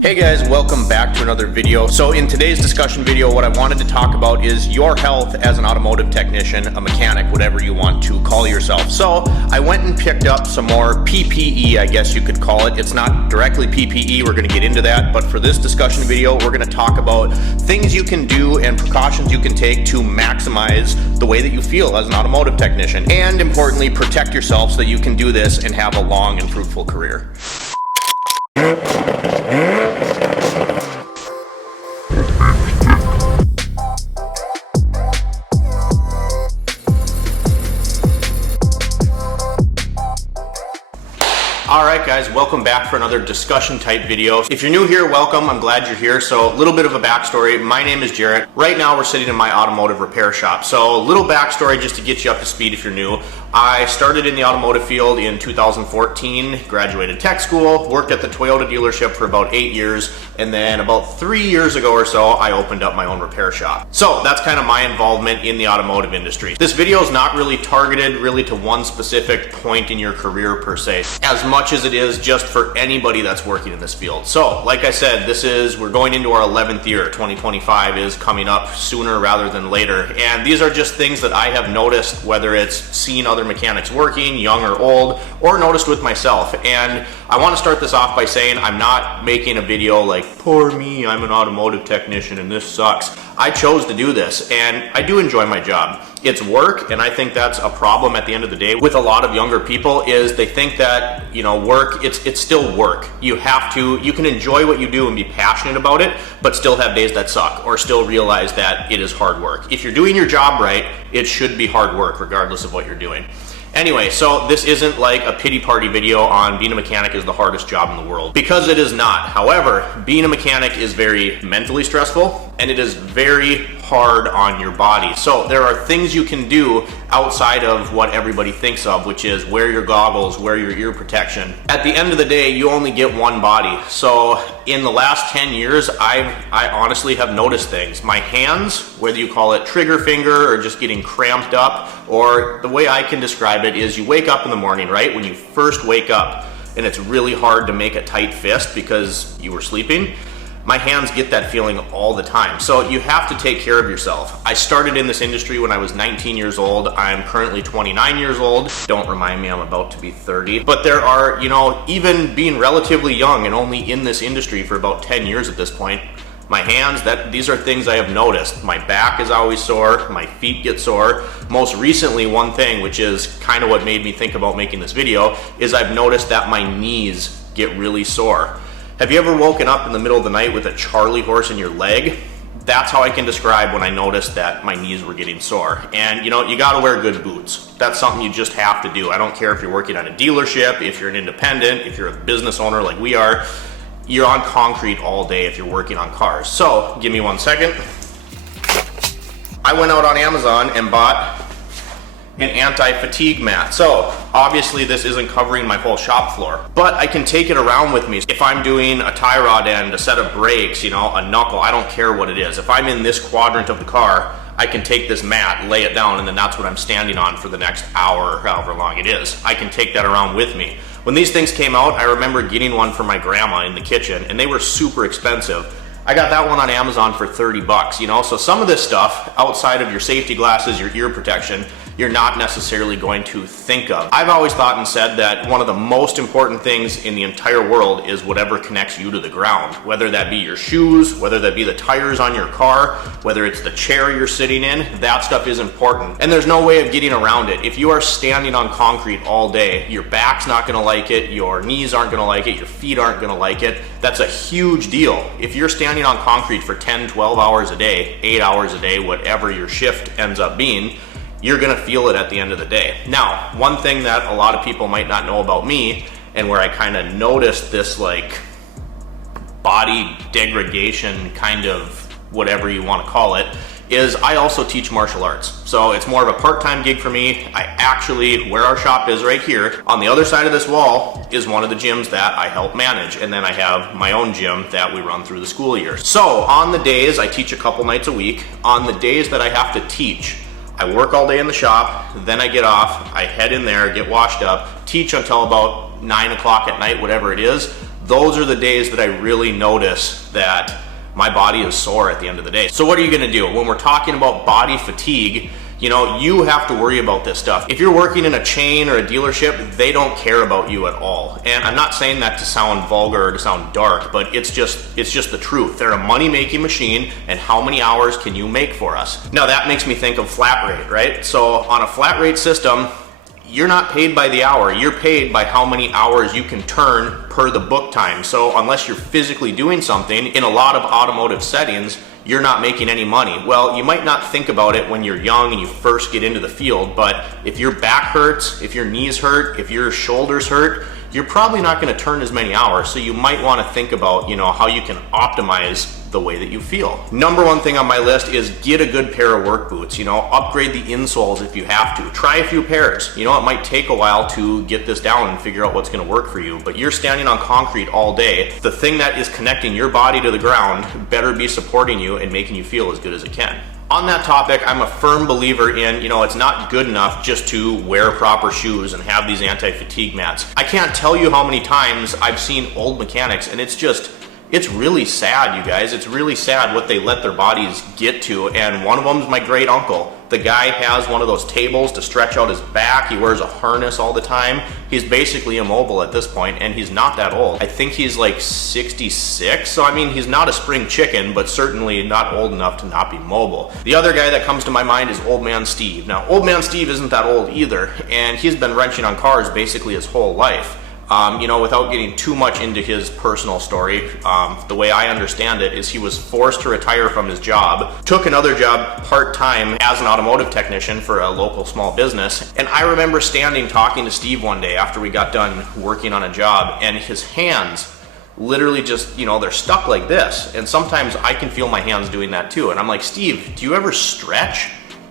Hey guys, welcome back to another video. So in today's discussion video, what I wanted to talk about is your health as an automotive technician, a mechanic, whatever you want to call yourself. So I went and picked up some more PPE, I guess you could call it. It's not directly PPE, we're gonna get into that, but for this discussion video, we're gonna talk about things you can do and precautions you can take to maximize the way that you feel as an automotive technician. And importantly, protect yourself so that you can do this and have a long and fruitful career. Alright guys, welcome back for another discussion type video. If you're new here, welcome, I'm glad you're here. So a little bit of a backstory, my name is Jarrett. Right now we're sitting in my automotive repair shop. So a little backstory just to get you up to speed if you're new. I started in the automotive field in 2014, graduated tech school, worked at the Toyota dealership for about 8 years, and then about 3 years ago or so, I opened up my own repair shop. So that's kind of my involvement in the automotive industry. This video is not really targeted to one specific point in your career per se, as much as it is just for anybody that's working in this field. So like I said, we're going into our 11th year. 2025 is coming up sooner rather than later, and these are just things that I have noticed, whether it's seen other mechanics working, young or old, or noticed with myself. And I want to start this off by saying I'm not making a video like, poor me, I'm an automotive technician and this sucks. I chose to do this and I do enjoy my job. It's work, and I think that's a problem at the end of the day with a lot of younger people, is they think that, work, it's still work. You can enjoy what you do and be passionate about it, but still have days that suck, or still realize that it is hard work. If you're doing your job right, it should be hard work regardless of what you're doing. Anyway, so this isn't like a pity party video on being a mechanic is the hardest job in the world, because it is not. However, being a mechanic is very mentally stressful, and it is very hard on your body. So there are things you can do outside of what everybody thinks of, which is wear your goggles, wear your ear protection. At the end of the day, you only get one body. So in the last 10 years, I honestly have noticed things. My hands, whether you call it trigger finger or just getting cramped up, or the way I can describe it is you wake up in the morning, right? When you first wake up, and it's really hard to make a tight fist because you were sleeping. My hands get that feeling all the time. So you have to take care of yourself. I started in this industry when I was 19 years old. I'm currently 29 years old. Don't remind me, I'm about to be 30. But there are, even being relatively young and only in this industry for about 10 years at this point, my hands, these are things I have noticed. My back is always sore, my feet get sore. Most recently, one thing, which is kind of what made me think about making this video, is I've noticed that my knees get really sore. Have you ever woken up in the middle of the night with a Charlie horse in your leg? That's how I can describe when I noticed that my knees were getting sore. And you gotta wear good boots. That's something you just have to do. I don't care if you're working at a dealership, if you're an independent, if you're a business owner like we are. You're on concrete all day if you're working on cars. So give me 1 second. I went out on Amazon and bought an anti-fatigue mat. So obviously this isn't covering my whole shop floor, but I can take it around with me. If I'm doing a tie rod end, a set of brakes, a knuckle, I don't care what it is. If I'm in this quadrant of the car, I can take this mat, lay it down, and then that's what I'm standing on for the next hour or however long it is. I can take that around with me. When these things came out, I remember getting one for my grandma in the kitchen, and they were super expensive. I got that one on Amazon for 30 bucks, So some of this stuff, outside of your safety glasses, your ear protection, you're not necessarily going to think of. I've always thought and said that one of the most important things in the entire world is whatever connects you to the ground, whether that be your shoes, whether that be the tires on your car, whether it's the chair you're sitting in, that stuff is important. And there's no way of getting around it. If you are standing on concrete all day, your back's not gonna like it, your knees aren't gonna like it, your feet aren't gonna like it. That's a huge deal. If you're standing on concrete for 10, 12 hours a day, 8 hours a day, whatever your shift ends up being, you're gonna feel it at the end of the day. Now, one thing that a lot of people might not know about me, and where I kind of noticed this body degradation, kind of whatever you want to call it, is I also teach martial arts. So it's more of a part-time gig for me. I actually, where our shop is right here, on the other side of this wall is one of the gyms that I help manage. And then I have my own gym that we run through the school year. So on the days, I teach a couple nights a week. On the days that I have to teach, I work all day in the shop, then I get off, I head in there, get washed up, teach until about 9 o'clock at night, whatever it is. those are the days that I really notice that my body is sore at the end of the day. So what are you gonna do? When we're talking about body fatigue, you know, you have to worry about this stuff. If you're working in a chain or a dealership, they don't care about you at all. And I'm not saying that to sound vulgar or to sound dark, but it's just the truth. They're a money-making machine, and how many hours can you make for us? Now that makes me think of flat rate, right? So on a flat rate system, you're not paid by the hour, you're paid by how many hours you can turn per the book time. So unless you're physically doing something, in a lot of automotive settings, you're not making any money. Well, you might not think about it when you're young and you first get into the field, but if your back hurts, if your knees hurt, if your shoulders hurt, you're probably not gonna turn as many hours. So you might wanna think about, you know, how you can optimize the way that you feel. Number one thing on my list is get a good pair of work boots. You know, upgrade the insoles if you have to. Try a few pairs. You know, it might take a while to get this down and figure out what's gonna work for you, but you're standing on concrete all day. The thing that is connecting your body to the ground better be supporting you and making you feel as good as it can. On that topic, I'm a firm believer in, you know, it's not good enough just to wear proper shoes and have these anti-fatigue mats. I can't tell you how many times I've seen old mechanics, and it's really sad, you guys. It's really sad what they let their bodies get to. And one of them is my great uncle. The guy has one of those tables to stretch out his back. He wears a harness all the time. He's basically immobile at this point, and he's not that old. I think he's like 66. So I mean, he's not a spring chicken, but certainly not old enough to not be mobile. The other guy that comes to my mind is Old Man Steve. Now, Old Man Steve isn't that old either, and he's been wrenching on cars basically his whole life. You know, without getting too much into his personal story, the way I understand it is he was forced to retire from his job, took another job part-time as an automotive technician for a local small business. And I remember standing talking to Steve one day after we got done working on a job, and his hands literally just, you know, they're stuck like this. And sometimes I can feel my hands doing that too. And I'm like, Steve, do you ever stretch?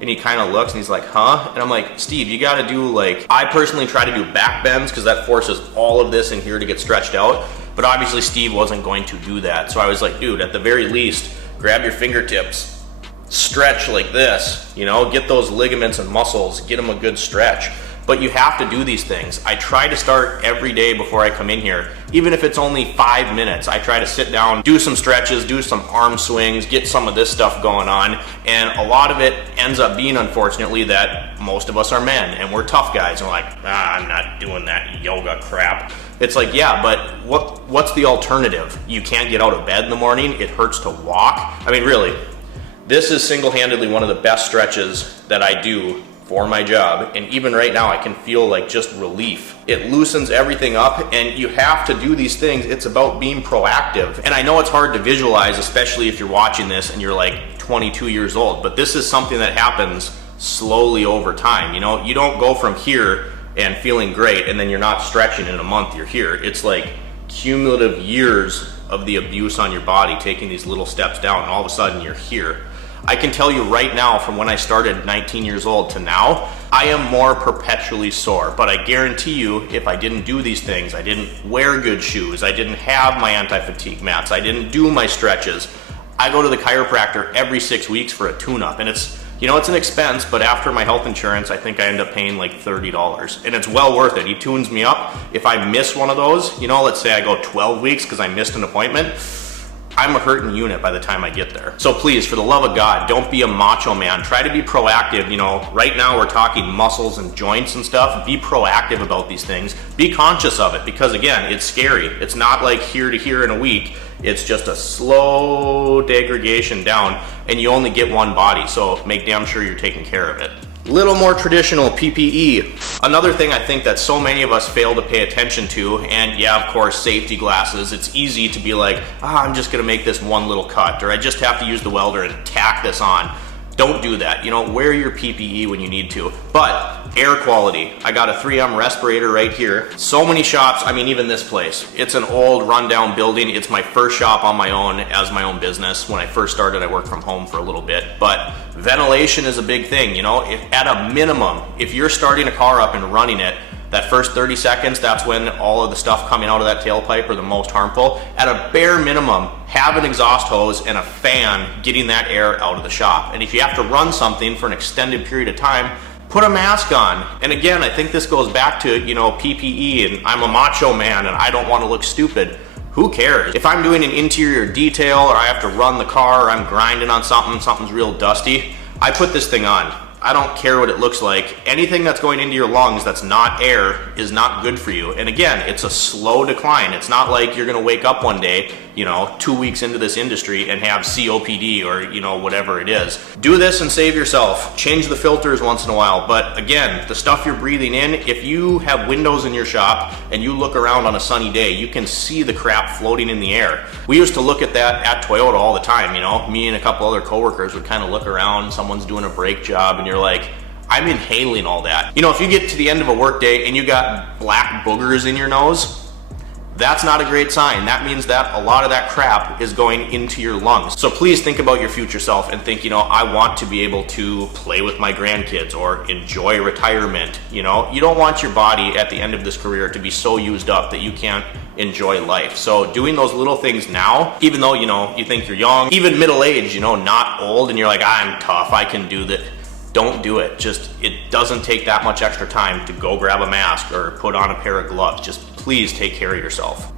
And he kind of looks and he's like, huh? And I'm like, Steve, you got to do, like, I personally try to do back bends because that forces all of this in here to get stretched out. But obviously Steve wasn't going to do that. So I was like, dude, at the very least, grab your fingertips, stretch like this, you know, get those ligaments and muscles, get them a good stretch. But you have to do these things. I try to start every day before I come in here, even if it's only 5 minutes. I try to sit down, do some stretches, do some arm swings, get some of this stuff going on. And a lot of it ends up being, unfortunately, that most of us are men and we're tough guys. And we're like, I'm not doing that yoga crap. It's like, yeah, but what's the alternative? You can't get out of bed in the morning. It hurts to walk. I mean, really, this is single-handedly one of the best stretches that I do for my job, and even right now I can feel like just relief. It loosens everything up, and you have to do these things. It's about being proactive. And I know it's hard to visualize, especially if you're watching this and you're like 22 years old, but this is something that happens slowly over time. You know, you don't go from here and feeling great and then you're not stretching in a month, you're here. It's like cumulative years of the abuse on your body, taking these little steps down, and all of a sudden you're here. I can tell you right now, from when I started 19 years old to now, I am more perpetually sore. But I guarantee you, if I didn't do these things, I didn't wear good shoes, I didn't have my anti-fatigue mats, I didn't do my stretches, I go to the chiropractor every 6 weeks for a tune-up. And it's, you know, it's an expense, but after my health insurance, I think I end up paying like $30. And it's well worth it. He tunes me up. If I miss one of those, you know, let's say I go 12 weeks because I missed an appointment, I'm a hurting unit by the time I get there. So please, for the love of God, don't be a macho man. Try to be proactive. You know, right now we're talking muscles and joints and stuff. Be proactive about these things. Be conscious of it, because again, it's scary. It's not like here to here in a week. It's just a slow degradation down, and you only get one body, so make damn sure you're taking care of it. Little more traditional PPE. Another thing I think that so many of us fail to pay attention to, and yeah, of course, safety glasses. It's easy to be like, I'm just gonna make this one little cut, or I just have to use the welder and tack this on. Don't do that. You know, wear your PPE when you need to. But air quality. I got a 3M respirator right here. So many shops, I mean, even this place. It's an old rundown building. It's my first shop on my own as my own business. When I first started, I worked from home for a little bit. But ventilation is a big thing, you know. At a minimum, if you're starting a car up and running it, that first 30 seconds, that's when all of the stuff coming out of that tailpipe are the most harmful. At a bare minimum, have an exhaust hose and a fan getting that air out of the shop. And if you have to run something for an extended period of time, put a mask on. And again, I think this goes back to, you know, PPE and I'm a macho man and I don't want to look stupid. Who cares? If I'm doing an interior detail or I have to run the car or I'm grinding on something's real dusty, I put this thing on. I don't care what it looks like. Anything that's going into your lungs that's not air is not good for you. And again, it's a slow decline. It's not like you're gonna wake up one day, 2 weeks into this industry and have COPD or, whatever it is. Do this and save yourself. Change the filters once in a while. But again, the stuff you're breathing in, if you have windows in your shop and you look around on a sunny day, you can see the crap floating in the air. We used to look at that at Toyota all the time, Me and a couple other coworkers would kind of look around, someone's doing a brake job and you're like, I'm inhaling all that. If you get to the end of a work day and you got black boogers in your nose, that's not a great sign. That means that a lot of that crap is going into your lungs. So please think about your future self and think, I want to be able to play with my grandkids or enjoy retirement. You don't want your body at the end of this career to be so used up that you can't enjoy life. So doing those little things now, even though, you think you're young, even middle-aged, not old, and you're like, I'm tough, I can do that. Don't do it. It doesn't take that much extra time to go grab a mask or put on a pair of gloves. Just please take care of yourself.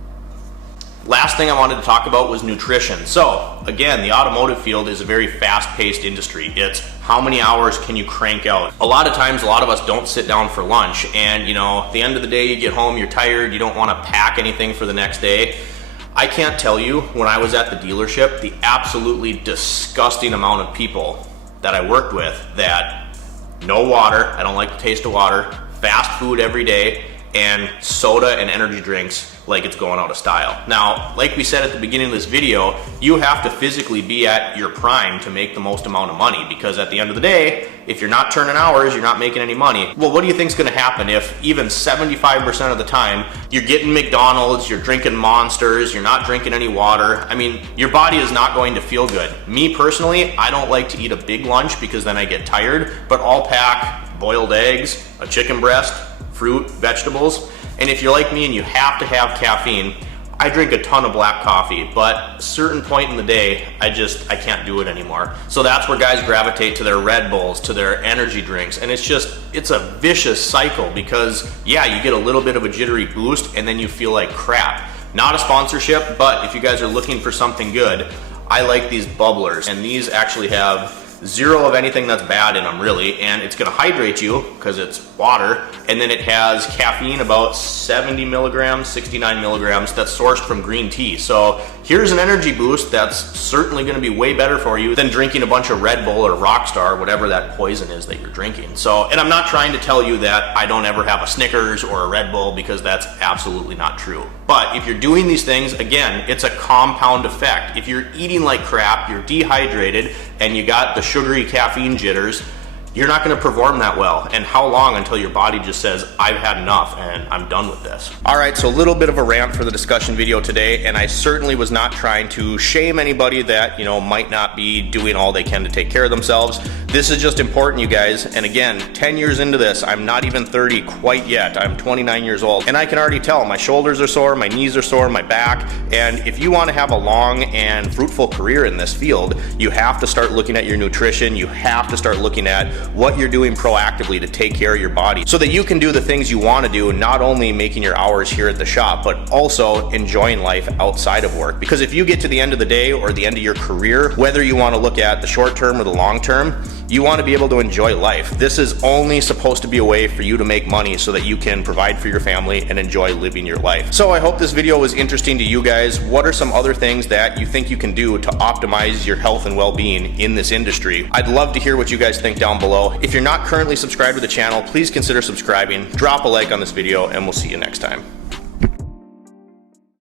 Last thing I wanted to talk about was nutrition. So again, the automotive field is a very fast-paced industry. It's how many hours can you crank out? A lot of times, a lot of us don't sit down for lunch, and at the end of the day, you get home, you're tired, you don't want to pack anything for the next day. I can't tell you, when I was at the dealership, the absolutely disgusting amount of people that I worked with that no water, I don't like the taste of water, fast food every day, and soda and energy drinks like it's going out of style. Now, like we said at the beginning of this video, you have to physically be at your prime to make the most amount of money, because at the end of the day, if you're not turning hours, you're not making any money. Well, what do you think is gonna happen if even 75% of the time you're getting McDonald's, you're drinking Monsters, you're not drinking any water? I mean, your body is not going to feel good. Me personally, I don't like to eat a big lunch because then I get tired, but I'll pack boiled eggs, a chicken breast, fruit, vegetables. And if you're like me and you have to have caffeine, I drink a ton of black coffee, but a certain point in the day, I can't do it anymore. So that's where guys gravitate to their Red Bulls, to their energy drinks. And it's a vicious cycle because, yeah, you get a little bit of a jittery boost and then you feel like crap. Not a sponsorship, but if you guys are looking for something good, I like these bubblers. And these actually have zero of anything that's bad in them, really, and it's going to hydrate you because it's water, and then it has caffeine, about 70 milligrams, 69 milligrams, that's sourced from green tea. So here's an energy boost that's certainly going to be way better for you than drinking a bunch of Red Bull or Rockstar, whatever that poison is that you're drinking. So, and I'm not trying to tell you that I don't ever have a Snickers or a Red Bull, because that's absolutely not true. But if you're doing these things, again, it's a compound effect. If you're eating like crap, you're dehydrated, and you got the sugary caffeine jitters, you're not going to perform that well. And how long until your body just says, I've had enough and I'm done with this? All right, so a little bit of a rant for the discussion video today, and I certainly was not trying to shame anybody that, might not be doing all they can to take care of themselves. This is just important, you guys. And again, 10 years into this, I'm not even 30 quite yet. I'm 29 years old, and I can already tell my shoulders are sore, my knees are sore, my back. And if you want to have a long and fruitful career in this field, you have to start looking at your nutrition. You have to start looking at what you're doing proactively to take care of your body so that you can do the things you want to do, not only making your hours here at the shop, but also enjoying life outside of work. Because if you get to the end of the day or the end of your career, whether you want to look at the short term or the long term, you want to be able to enjoy life. This is only supposed to be a way for you to make money so that you can provide for your family and enjoy living your life. So I hope this video was interesting to you guys. What are some other things that you think you can do to optimize your health and well-being in this industry? I'd love to hear what you guys think down below. If you're not currently subscribed to the channel, please consider subscribing, drop a like on this video, and we'll see you next time.